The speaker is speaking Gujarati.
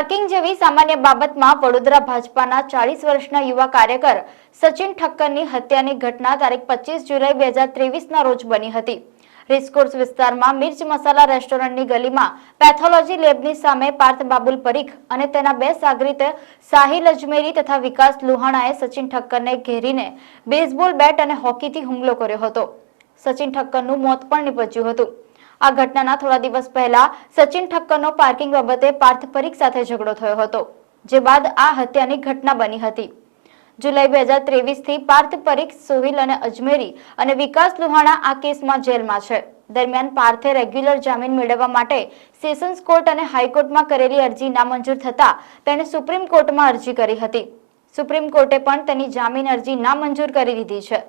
પાર્કિંગ જેવી સામાન્ય બાબતમાં વડોદરા ભાજપાના 40 વર્ષના યુવા કાર્યકર સચિન ઠક્કરની હત્યાની ઘટના તારીખ 25 જુલાઈ 2023ના રોજ બની હતી। રેસકોર્સ વિસ્તારમાં મિર્ચ મસાલા રેસ્ટોરન્ટની ગલીમાં પેથોલોજી લેબની સામે પાર્થ બાબુલ પરીખ અને તેના બે સાગરીત સાહિલ અજમેરી તથા વિકાસ લુહાણાએ સચિન ઠક્કરને ઘેરીને બેઝબોલ બેટ અને હોકીથી હુમલો કર્યો હતો। સચિન ઠક્કરનું મોત પણ નીપજ્યું હતું। આ ઘટનાના થોડા દિવસ પહેલા સચિન ઠક્કરનો પાર્કિંગ બાબતે પાર્થ પરીખ સાથે ઝઘડો થયો હતો, જે બાદ આ હત્યાની ઘટના બની હતી। જુલાઈ 2023 થી પાર્થ પરીખ, સોહિલ અને અજમેરી અને વિકાસ લુહાણા આ કેસમાં જેલમાં છે। દરમિયાન પાર્થે રેગ્યુલર જામીન મેળવવા માટે સેશન્સ કોર્ટ અને હાઈકોર્ટમાં કરેલી અરજી નામંજૂર થતા તેણે સુપ્રીમ કોર્ટમાં અરજી કરી હતી। સુપ્રીમ કોર્ટે પણ તેની જામીન અરજી નામંજૂર કરી દીધી છે।